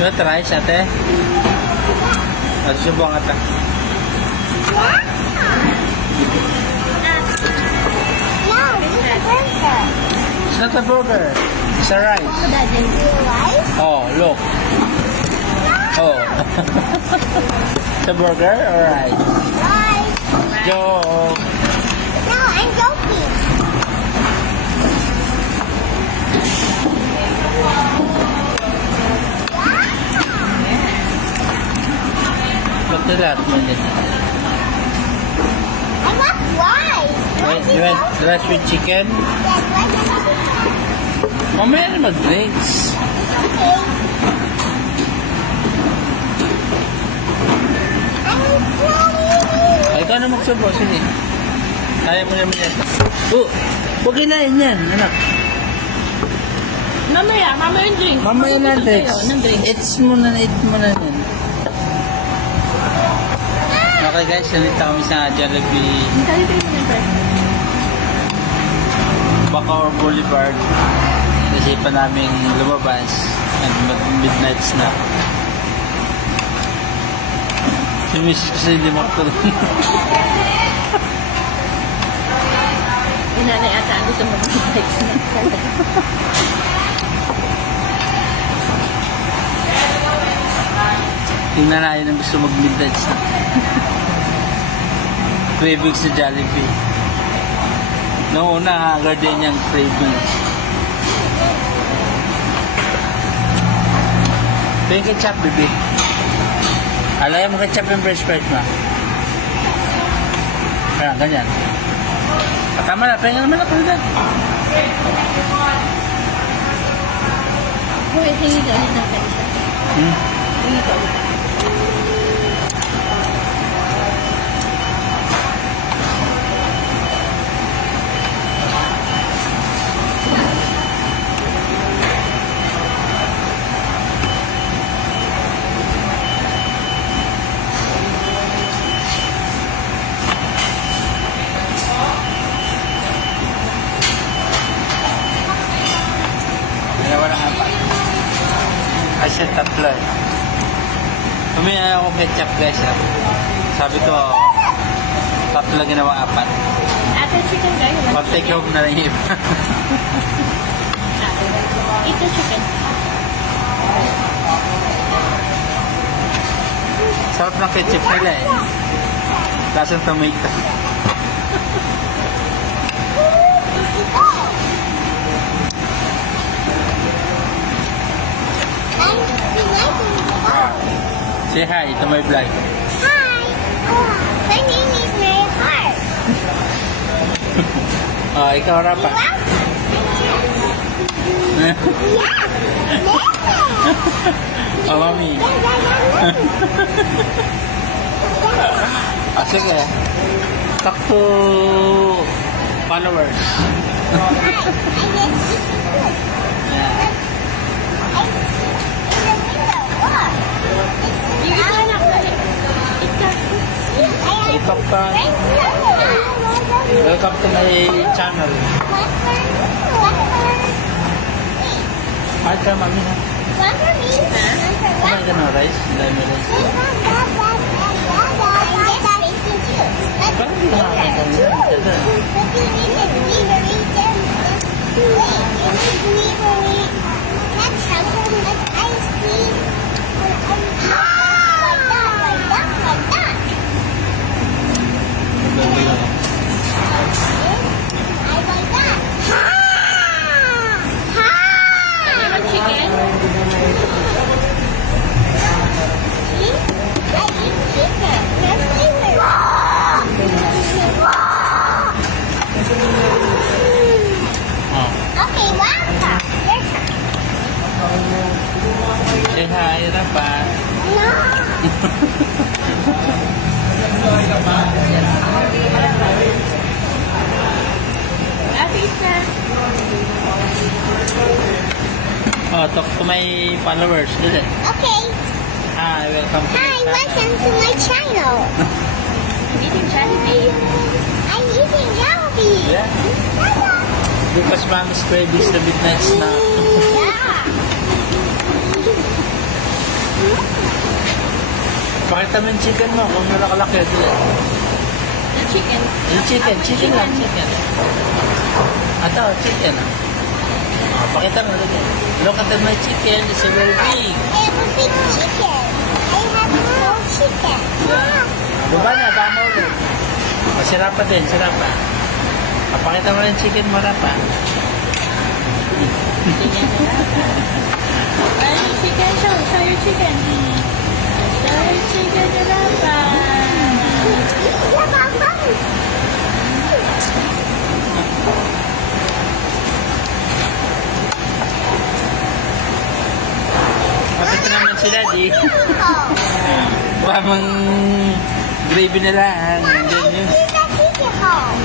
Ano try ate? At subukan ata. It's not a burger. It's a rice. Oh, look. Oh. It's a burger or rice? Joke. No, I'm joking. Look at that. I want rice. You want rice with chicken? Mamaya na mag-drinks. Okay. Ay, ikaw na magsubo. Sige. Kaya mo naman yan. Huwag kinain yan, anak. Mamaya yung drinks. Mamaya na drinks. Ng drinks. Eat mo na yan. Okay guys, nalita kami sa Jollibee Kali tayo mo ng Bacoor Boulevard. Kasi pa namin lumabas at mag-midnights na. Si Miss kasi hindi makatulog. Inanay ata ang gusto mo mag-text na. Tingnan natin ang gusto mag-midnights na. Cravings sa Jollibee. Noong una, gardeniang cravings. Ito yung ketchup, baby. Alay mo ketchup yung fresh fries mo. Kaya, ganyan. Tama na, pengen naman ako dyan. Hoy, hingi ka ulit ng text. Hingi ka ulit. Dalawa ng apat. Ay, siya tatlo eh. Humingi ako ketchup guys. Sabi ko, tatlo ginawa apat. Ate, chicken guys. Mag-take home na rin yung iba. Ito chicken. Sarap ng ketchup nila eh. Lasang tomato. Say hi to my vlog. Hi. My name is Mary Hart. Oh, ikaw rapa. Yeah. Oh, mami. Ah, sige. Talk to followers. Welcome to my channel. Hi ka, mami ha. Kumain ka ng rice? Dahil may rice. Parang hindi nakakain ka niya. Say hi, Rapa. Oh, talk to my followers, is it? Okay. Hi, welcome to Hi, welcome to my channel. Eating Jollibee. I'm eating Jollibee. Yeah. Because mommy's cravings the midnight snack. Yeah. Pakita mo yung chicken mo kung nalakalaki ito. The chicken. Yung chicken lang, chicken. Ito, chicken. Pakita mo. Look at my chicken, it's a very big. I have a big chicken. I have a small chicken. Diba na, tama ulit. Sira pa din, sira pa. Pakita mo yung chicken mo na pa. Ay, chicken. Show your chicken. Show your chicken na dapat. Pakita naman si Daddy. Mamang gravy na lang. Ganyan.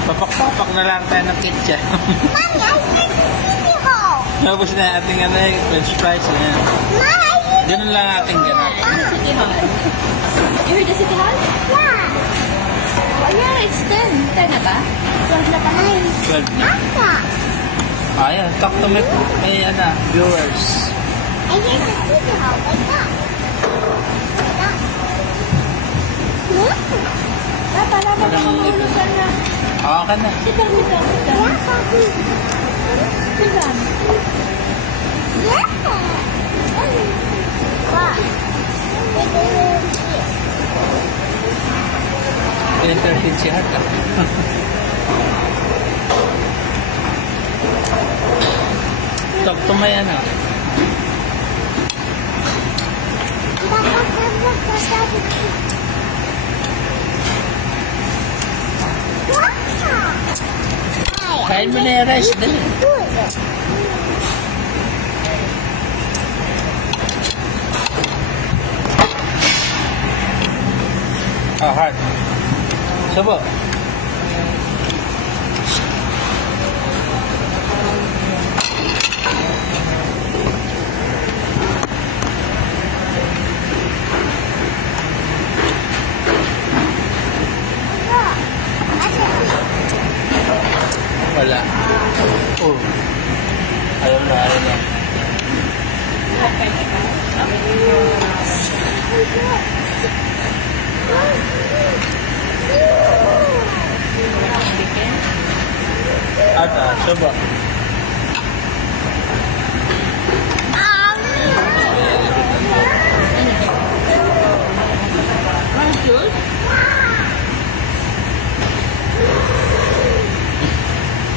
Papak-papak na lang tayo ng ketchup. Tapos na ating french fries. Ayan. Ganun lang ating ganap. City Hall. You heard the City Hall? Oh yeah, it's 10. 10 na ba? 12 na pa. 12 na. Ayan, talk to my viewers. Para mahulusan na. Okay na. Sit down. Sit down. Entertain si Hata. Talk to my Kain mo na yung rice. Dali. Hard. Subo. Wala. Oh. Ayaw na. Ata, subo. Juice?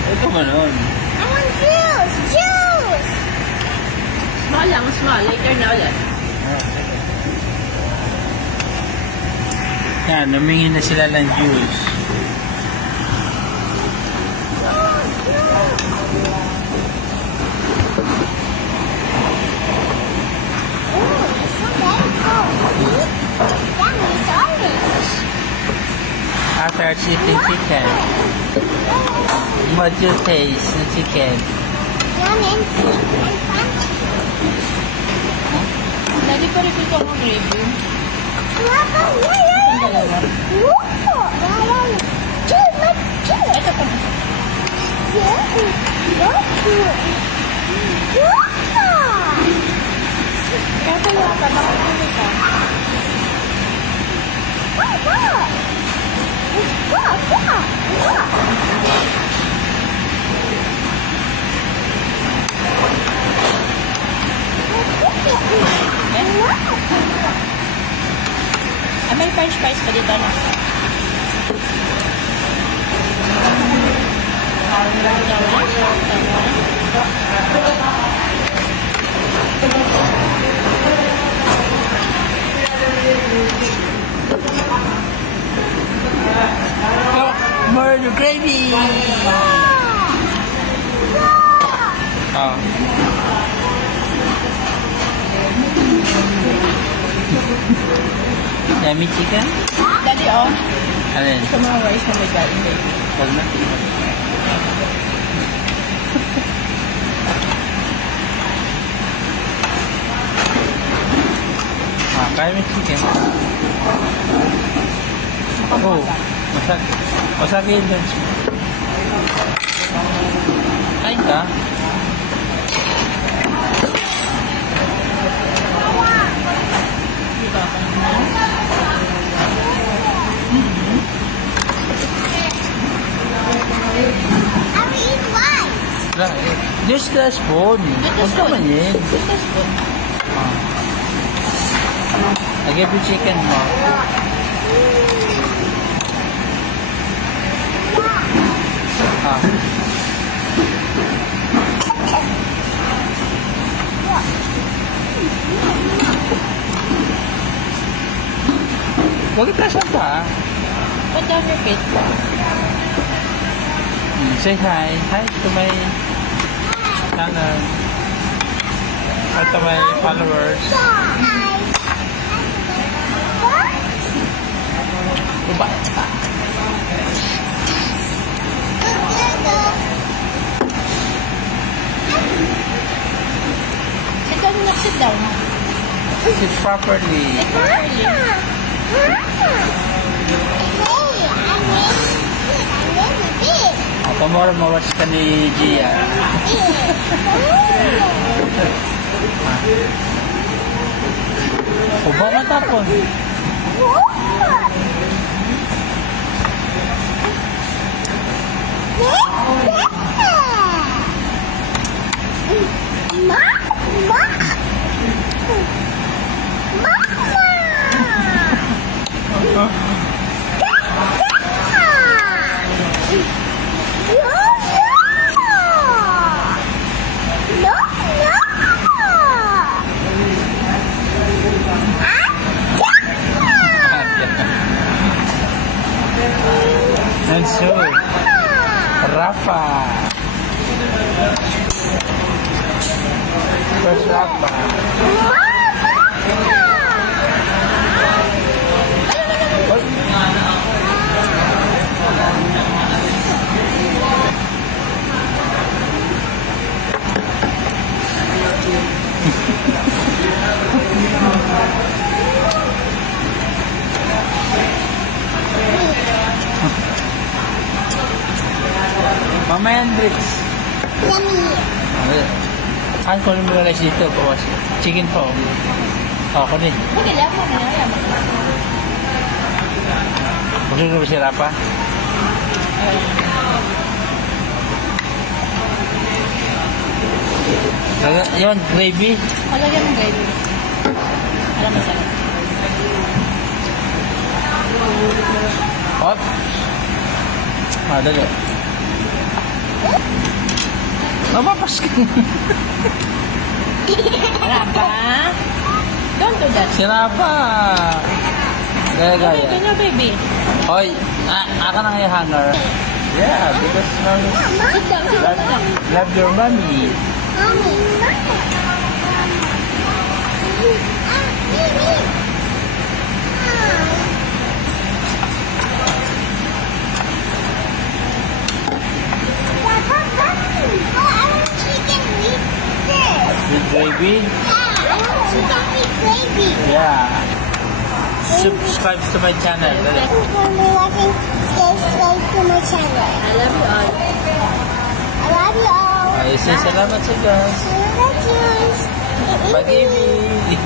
Ito mo nun. Small lang, small. Later na ulit. Yan, namingin na sila ng juice. After eating chicken, what do you taste the chicken? Lagi pa rin ito ang review. Ito pa. Kaya wala ka ba? May french fries pa dito na. More gravy! Oh. Yummy chicken? Daddy, oh. Alin? Ito mga rice na may galing baby. Huwag na. Kaya may chicken. Oh, masaki yung lunch mo. Kain ka? Dito ako. Use the spoon. Huwag ka manin. Ito spoon. I give you chicken mo. Ah. Huwag ka pa. Put down your feet. Say hi. Hi to my channel. Hi to my followers. Diba? Sit down. Sit properly. Tomorrow mawas ka ni Gia. O ba matapon? And so, Rafa. First Rafa. Mama Hendrix. Ano ko mo guys dito? Bawas. Chicken po. Ako din. Okay lang mo na yan. Gusto ko ba si Rafa? Yun, gravy. Malagyan mo gravy. Alam mo sa'yo. Hop. Dali. Mapapas ka. Rafa. Don't do that. Si Rafa. Gaya-gaya. Ganyan, baby. Hoy, aka na nga hanger. Yeah, because now Sit down. Sit down. love your mommy. With gravy? Yeah. Subscribe to my channel. Dali. I love you all. Ay, say salamat sa Diyos. Pag-ibig.